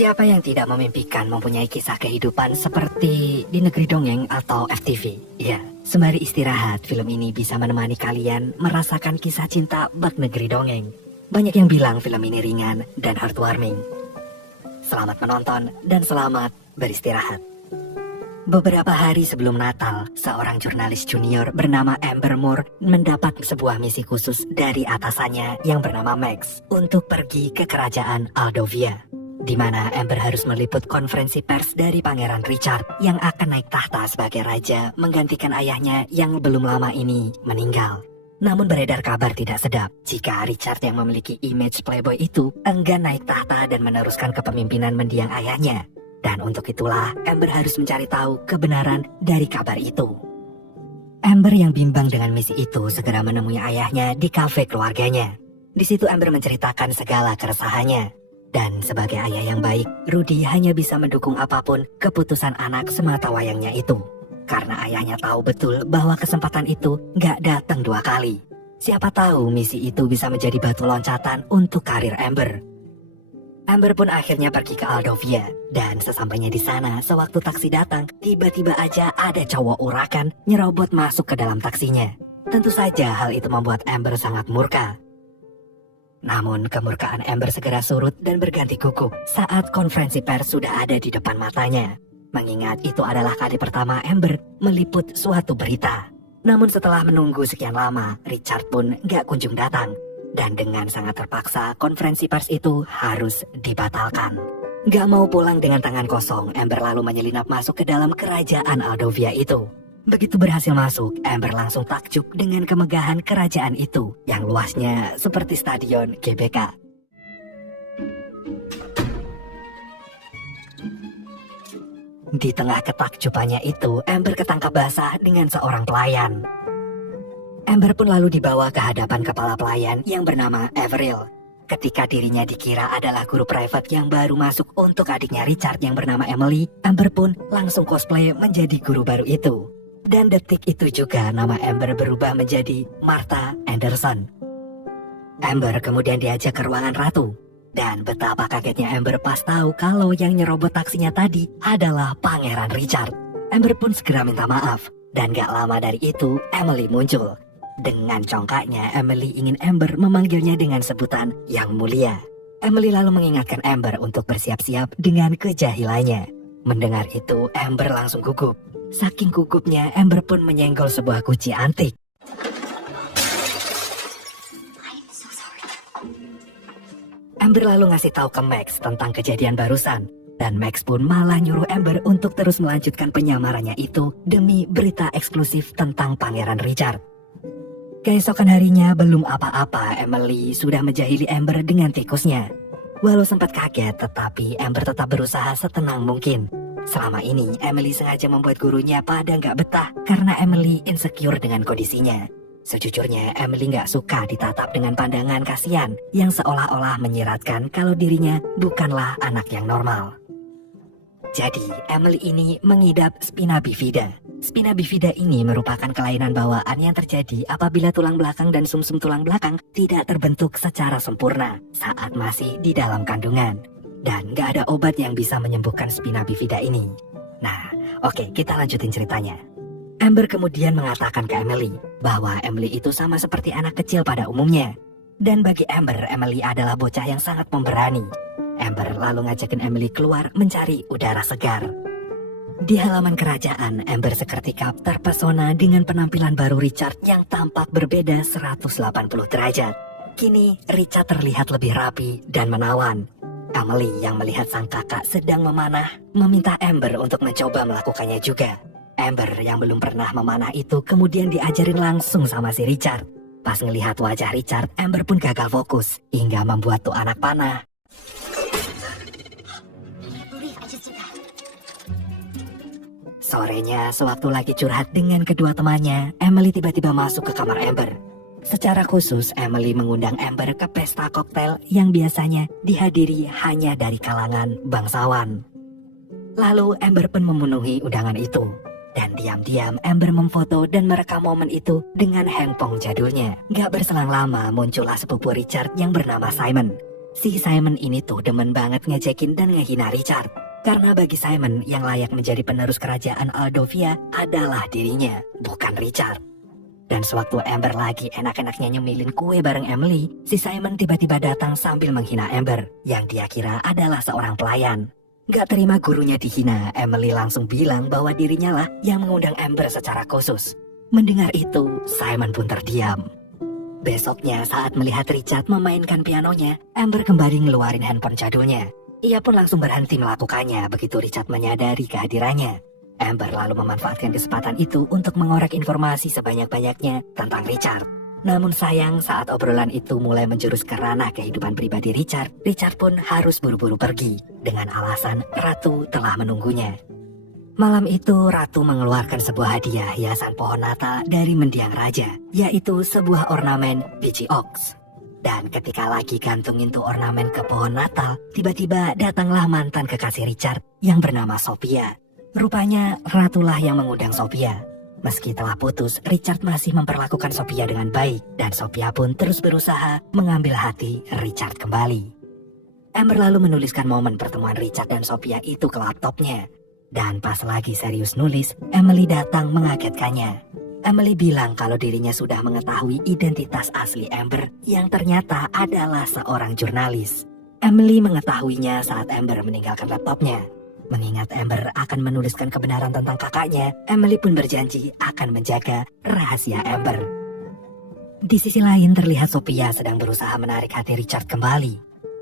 Siapa yang tidak memimpikan mempunyai kisah kehidupan seperti di negeri dongeng atau FTV? Ya, sembari istirahat, film ini bisa menemani kalian merasakan kisah cinta bak negeri dongeng. Banyak yang bilang film ini ringan dan heartwarming. Selamat menonton dan selamat beristirahat. Beberapa hari sebelum Natal, seorang jurnalis junior bernama Amber Moore mendapat sebuah misi khusus dari atasannya yang bernama Max untuk pergi ke kerajaan Aldovia, di mana Amber harus meliput konferensi pers dari Pangeran Richard yang akan naik tahta sebagai raja menggantikan ayahnya yang belum lama ini meninggal. Namun beredar kabar tidak sedap jika Richard yang memiliki image playboy itu enggan naik tahta dan meneruskan kepemimpinan mendiang ayahnya. Dan untuk itulah Amber harus mencari tahu kebenaran dari kabar itu. Amber yang bimbang dengan misi itu segera menemui ayahnya di kafe keluarganya. Di situ Amber menceritakan segala keresahannya. Dan sebagai ayah yang baik, Rudy hanya bisa mendukung apapun keputusan anak semata wayangnya itu. Karena ayahnya tahu betul bahwa kesempatan itu gak datang dua kali. Siapa tahu misi itu bisa menjadi batu loncatan untuk karir Amber. Amber pun akhirnya pergi ke Aldovia, dan sesampainya di sana, sewaktu taksi datang, tiba-tiba aja ada cowok urakan nyerobot masuk ke dalam taksinya. Tentu saja hal itu membuat Amber sangat murka. Namun kemurkaan Amber segera surut dan berganti gugup saat konferensi pers sudah ada di depan matanya. Mengingat itu adalah kali pertama Amber meliput suatu berita. Namun setelah menunggu sekian lama, Richard pun gak kunjung datang. Dan dengan sangat terpaksa, konferensi pers itu harus dibatalkan. Gak mau pulang dengan tangan kosong, Amber lalu menyelinap masuk ke dalam kerajaan Aldovia itu. Begitu berhasil masuk, Amber langsung takjub dengan kemegahan kerajaan itu, yang luasnya seperti stadion GBK. Di tengah ketakjubannya itu, Amber ketangkap basah dengan seorang pelayan. Amber pun lalu dibawa ke hadapan kepala pelayan yang bernama Avril. Ketika dirinya dikira adalah guru private yang baru masuk untuk adiknya Richard yang bernama Emily, Amber pun langsung cosplay menjadi guru baru itu. Dan detik itu juga nama Amber berubah menjadi Martha Anderson. Amber kemudian diajak ke ruangan ratu. Dan betapa kagetnya Amber pas tahu kalau yang nyerobot taksinya tadi adalah Pangeran Richard. Amber pun segera minta maaf. Dan gak lama dari itu, Emily muncul. Dengan congkaknya, Emily ingin Amber memanggilnya dengan sebutan yang mulia. Emily lalu mengingatkan Amber untuk bersiap-siap dengan kejahilannya. Mendengar itu, Amber langsung gugup. Saking gugupnya, Amber pun menyenggol sebuah guci antik. Amber lalu ngasih tahu ke Max tentang kejadian barusan. Dan Max pun malah nyuruh Amber untuk terus melanjutkan penyamarannya itu demi berita eksklusif tentang Pangeran Richard. Keesokan harinya belum apa-apa, Emily sudah menjahili Amber dengan tikusnya. Walau sempat kaget, tetapi Amber tetap berusaha setenang mungkin. Selama ini, Emily sengaja membuat gurunya pada nggak betah karena Emily insecure dengan kondisinya. Sejujurnya, Emily nggak suka ditatap dengan pandangan kasihan yang seolah-olah menyiratkan kalau dirinya bukanlah anak yang normal. Jadi, Emily ini mengidap spina bifida. Spina bifida ini merupakan kelainan bawaan yang terjadi apabila tulang belakang dan sumsum tulang belakang tidak terbentuk secara sempurna saat masih di dalam kandungan. Dan gak ada obat yang bisa menyembuhkan spina bifida ini. Nah, oke, kita lanjutin ceritanya. Amber kemudian mengatakan ke Emily bahwa Emily itu sama seperti anak kecil pada umumnya. Dan bagi Amber, Emily adalah bocah yang sangat pemberani. Amber lalu ngajakin Emily keluar mencari udara segar. Di halaman kerajaan, Amber seketika terpesona dengan penampilan baru Richard yang tampak berbeda 180 derajat. Kini, Richard terlihat lebih rapi dan menawan. Emily yang melihat sang kakak sedang memanah, meminta Amber untuk mencoba melakukannya juga. Amber yang belum pernah memanah itu kemudian diajarin langsung sama si Richard. Pas ngelihat wajah Richard, Amber pun gagal fokus hingga membuat tuh anak panah. Sorenya, sewaktu lagi curhat dengan kedua temannya, Emily tiba-tiba masuk ke kamar Amber. Secara khusus, Emily mengundang Amber ke pesta koktail yang biasanya dihadiri hanya dari kalangan bangsawan. Lalu Amber pun memenuhi undangan itu. Dan diam-diam Amber memfoto dan merekam momen itu dengan handphone jadulnya. Gak berselang lama muncullah sepupu Richard yang bernama Simon. Si Simon ini tuh demen banget ngejekin dan ngehina Richard. Karena bagi Simon yang layak menjadi penerus kerajaan Aldovia adalah dirinya, bukan Richard. Dan sewaktu Amber lagi enak-enaknya nyemilin kue bareng Emily, si Simon tiba-tiba datang sambil menghina Amber, yang dia kira adalah seorang pelayan. Gak terima gurunya dihina, Emily langsung bilang bahwa dirinya lah yang mengundang Amber secara khusus. Mendengar itu, Simon pun terdiam. Besoknya saat melihat Richard memainkan pianonya, Amber kembali ngeluarin handphone jadulnya. Ia pun langsung berhenti melakukannya begitu Richard menyadari kehadirannya. Amber lalu memanfaatkan kesempatan itu untuk mengorek informasi sebanyak-banyaknya tentang Richard. Namun sayang saat obrolan itu mulai menjurus ke ranah kehidupan pribadi Richard, Richard pun harus buru-buru pergi dengan alasan Ratu telah menunggunya. Malam itu Ratu mengeluarkan sebuah hadiah hiasan pohon Natal dari mendiang raja, yaitu sebuah ornamen biji oaks. Dan ketika lagi gantungin tuh ornamen ke pohon Natal, tiba-tiba datanglah mantan kekasih Richard yang bernama Sophia. Rupanya Ratulah yang mengundang Sophia. Meski telah putus, Richard masih memperlakukan Sophia dengan baik, dan Sophia pun terus berusaha mengambil hati Richard kembali. Amber lalu menuliskan momen pertemuan Richard dan Sophia itu ke laptopnya. Dan pas lagi serius nulis, Emily datang mengagetkannya. Emily bilang kalau dirinya sudah mengetahui identitas asli Amber yang ternyata adalah seorang jurnalis. Emily mengetahuinya saat Amber meninggalkan laptopnya. Mengingat Amber akan menuliskan kebenaran tentang kakaknya, Emily pun berjanji akan menjaga rahasia Amber. Di sisi lain terlihat Sophia sedang berusaha menarik hati Richard kembali.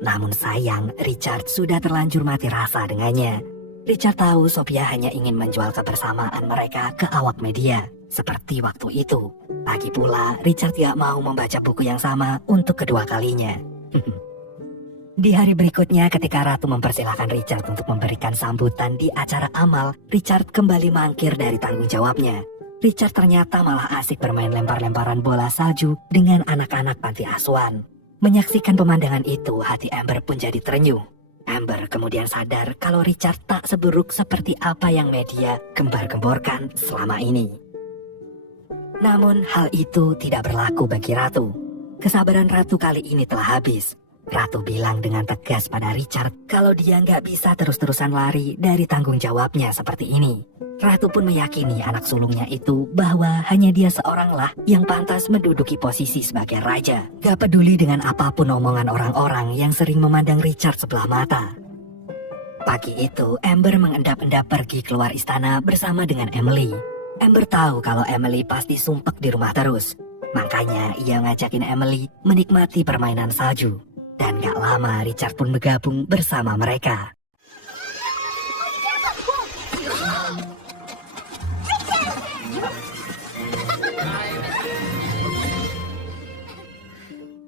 Namun sayang, Richard sudah terlanjur mati rasa dengannya. Richard tahu Sophia hanya ingin menjual kebersamaan mereka ke awak media. Seperti waktu itu. Lagi pula, Richard gak mau membaca buku yang sama untuk kedua kalinya. Di hari berikutnya ketika Ratu mempersilahkan Richard untuk memberikan sambutan di acara amal, Richard kembali mangkir dari tanggung jawabnya. Richard ternyata malah asik bermain lempar-lemparan bola salju dengan anak-anak panti asuhan. Menyaksikan pemandangan itu, hati Amber pun jadi terenyuh. Amber kemudian sadar kalau Richard tak seburuk seperti apa yang media gembar-gemborkan selama ini. Namun hal itu tidak berlaku bagi Ratu. Kesabaran Ratu kali ini telah habis. Ratu bilang dengan tegas pada Richard kalau dia nggak bisa terus-terusan lari dari tanggung jawabnya seperti ini. Ratu pun meyakini anak sulungnya itu bahwa hanya dia seoranglah yang pantas menduduki posisi sebagai raja. Gak peduli dengan apapun omongan orang-orang yang sering memandang Richard sebelah mata. Pagi itu, Amber mengendap-endap pergi keluar istana bersama dengan Emily. Amber tahu kalau Emily pasti sumpek di rumah terus. Makanya ia ngajakin Emily menikmati permainan salju. Dan gak lama Richard pun bergabung bersama mereka.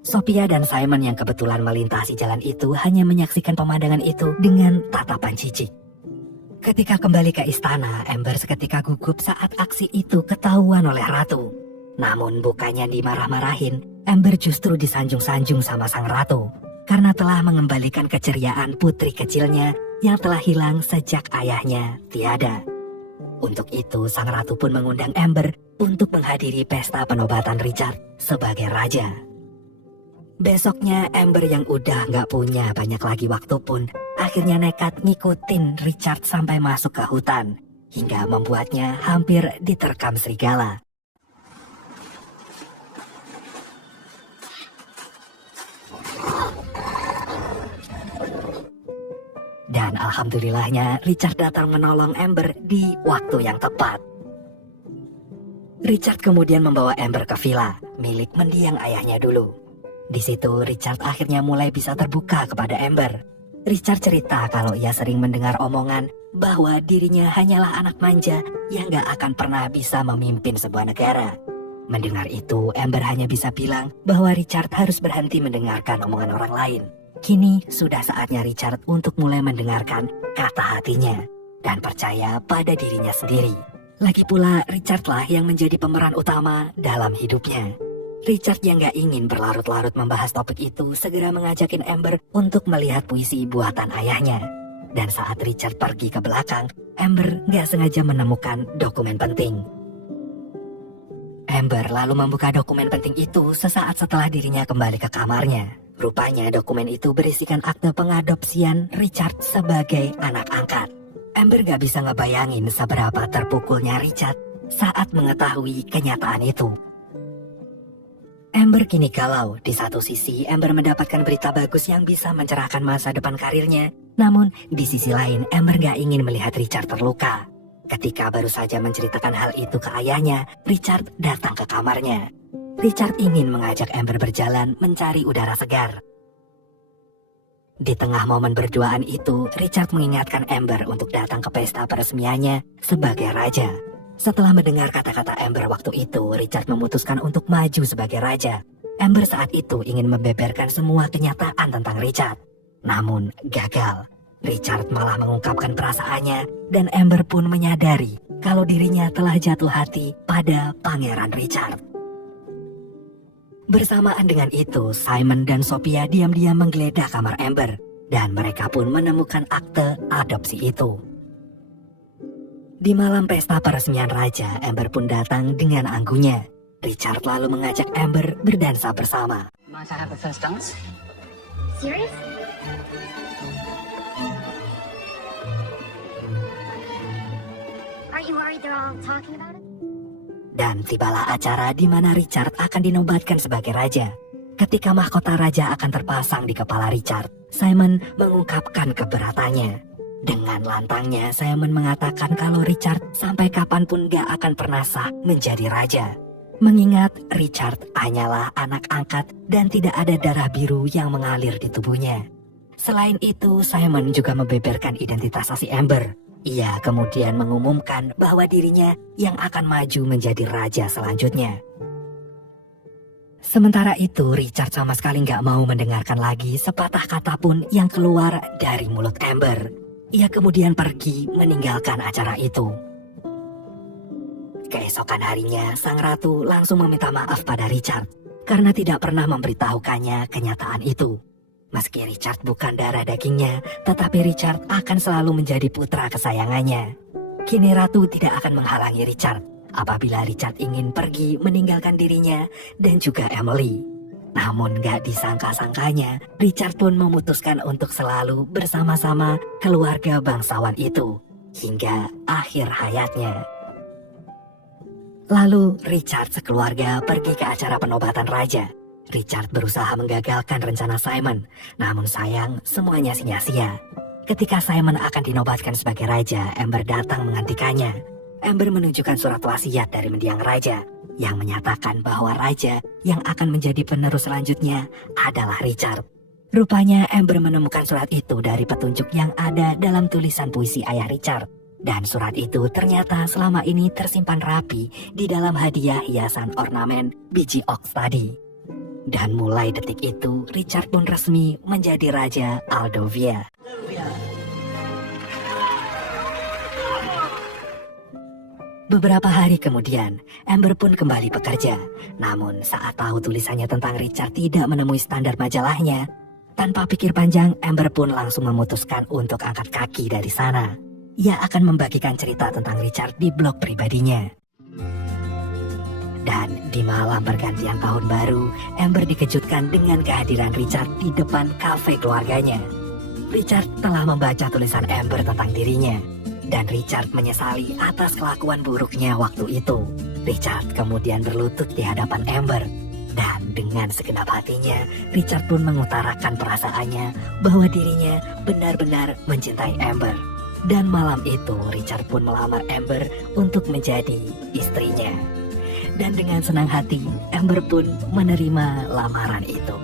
Sophia dan Simon yang kebetulan melintasi jalan itu hanya menyaksikan pemandangan itu dengan tatapan jijik. Ketika kembali ke istana, Amber seketika gugup saat aksi itu ketahuan oleh Ratu. Namun bukannya dimarah-marahin, Amber justru disanjung-sanjung sama sang Ratu. Karena telah mengembalikan keceriaan putri kecilnya yang telah hilang sejak ayahnya tiada. Untuk itu, sang Ratu pun mengundang Amber untuk menghadiri pesta penobatan Richard sebagai raja. Besoknya, Amber yang udah gak punya banyak lagi waktu pun akhirnya nekat ngikutin Richard sampai masuk ke hutan, hingga membuatnya hampir diterkam serigala. Dan alhamdulillahnya Richard datang menolong Amber di waktu yang tepat. Richard kemudian membawa Amber ke villa milik mendiang ayahnya dulu. Di situ Richard akhirnya mulai bisa terbuka kepada Amber. Richard cerita kalau ia sering mendengar omongan bahwa dirinya hanyalah anak manja yang gak akan pernah bisa memimpin sebuah negara. Mendengar itu, Amber hanya bisa bilang bahwa Richard harus berhenti mendengarkan omongan orang lain. Kini sudah saatnya Richard untuk mulai mendengarkan kata hatinya dan percaya pada dirinya sendiri. Lagi pula Richard lah yang menjadi pemeran utama dalam hidupnya. Richard yang gak ingin berlarut-larut membahas topik itu segera mengajakin Amber untuk melihat puisi buatan ayahnya. Dan saat Richard pergi ke belakang, Amber gak sengaja menemukan dokumen penting. Amber lalu membuka dokumen penting itu sesaat setelah dirinya kembali ke kamarnya. Rupanya dokumen itu berisikan akte pengadopsian Richard sebagai anak angkat. Amber gak bisa ngebayangin seberapa terpukulnya Richard saat mengetahui kenyataan itu. Amber kini galau. Di satu sisi, Amber mendapatkan berita bagus yang bisa mencerahkan masa depan karirnya. Namun, di sisi lain, Amber gak ingin melihat Richard terluka. Ketika baru saja menceritakan hal itu ke ayahnya, Richard datang ke kamarnya. Richard ingin mengajak Amber berjalan mencari udara segar. Di tengah momen berduaan itu, Richard mengingatkan Amber untuk datang ke pesta peresmiannya sebagai raja. Setelah mendengar kata-kata Amber waktu itu, Richard memutuskan untuk maju sebagai raja. Amber saat itu ingin membeberkan semua kenyataan tentang Richard. Namun gagal. Richard malah mengungkapkan perasaannya dan Amber pun menyadari kalau dirinya telah jatuh hati pada Pangeran Richard. Bersamaan dengan itu, Simon dan Sophia diam-diam menggeledah kamar Amber dan mereka pun menemukan akte adopsi itu. Di malam pesta peresmian raja, Amber pun datang dengan anggunya. Richard lalu mengajak Amber berdansa bersama. Mind if I have the first dance? Serious? Are you worried they're all talking about it? Dan tibalah acara di mana Richard akan dinobatkan sebagai raja. Ketika mahkota raja akan terpasang di kepala Richard, Simon mengungkapkan keberatannya. Dengan lantangnya, Simon mengatakan kalau Richard sampai kapanpun gak akan pernah sah menjadi raja. Mengingat Richard hanyalah anak angkat dan tidak ada darah biru yang mengalir di tubuhnya. Selain itu, Simon juga membeberkan identitas asli Amber. Ia kemudian mengumumkan bahwa dirinya yang akan maju menjadi raja selanjutnya. Sementara itu, Richard sama sekali gak mau mendengarkan lagi sepatah kata pun yang keluar dari mulut Amber. Ia kemudian pergi meninggalkan acara itu. Keesokan harinya, sang ratu langsung meminta maaf pada Richard karena tidak pernah memberitahukannya kenyataan itu. Meski Richard bukan darah dagingnya, tetapi Richard akan selalu menjadi putra kesayangannya. Kini ratu tidak akan menghalangi Richard apabila Richard ingin pergi meninggalkan dirinya dan juga Emily. Namun gak disangka-sangkanya, Richard pun memutuskan untuk selalu bersama-sama keluarga bangsawan itu hingga akhir hayatnya. Lalu Richard sekeluarga pergi ke acara penobatan raja. Richard berusaha menggagalkan rencana Simon, namun sayang semuanya sia-sia. Ketika Simon akan dinobatkan sebagai raja, Amber datang menggantikannya. Amber menunjukkan surat wasiat dari mendiang raja yang menyatakan bahwa raja yang akan menjadi penerus selanjutnya adalah Richard. Rupanya Amber menemukan surat itu dari petunjuk yang ada dalam tulisan puisi ayah Richard. Dan surat itu ternyata selama ini tersimpan rapi di dalam hadiah hiasan ornamen biji oaks tadi. Dan mulai detik itu, Richard pun resmi menjadi Raja Aldovia. Beberapa hari kemudian, Amber pun kembali bekerja. Namun saat tahu tulisannya tentang Richard tidak menemui standar majalahnya, tanpa pikir panjang, Amber pun langsung memutuskan untuk angkat kaki dari sana. Ia akan membagikan cerita tentang Richard di blog pribadinya. Dan di malam pergantian tahun baru, Amber dikejutkan dengan kehadiran Richard di depan kafe keluarganya. Richard telah membaca tulisan Amber tentang dirinya. Dan Richard menyesali atas kelakuan buruknya waktu itu. Richard kemudian berlutut di hadapan Amber. Dan dengan segenap hatinya, Richard pun mengutarakan perasaannya bahwa dirinya benar-benar mencintai Amber. Dan malam itu, Richard pun melamar Amber untuk menjadi istrinya. Dan dengan senang hati, Amber pun menerima lamaran itu.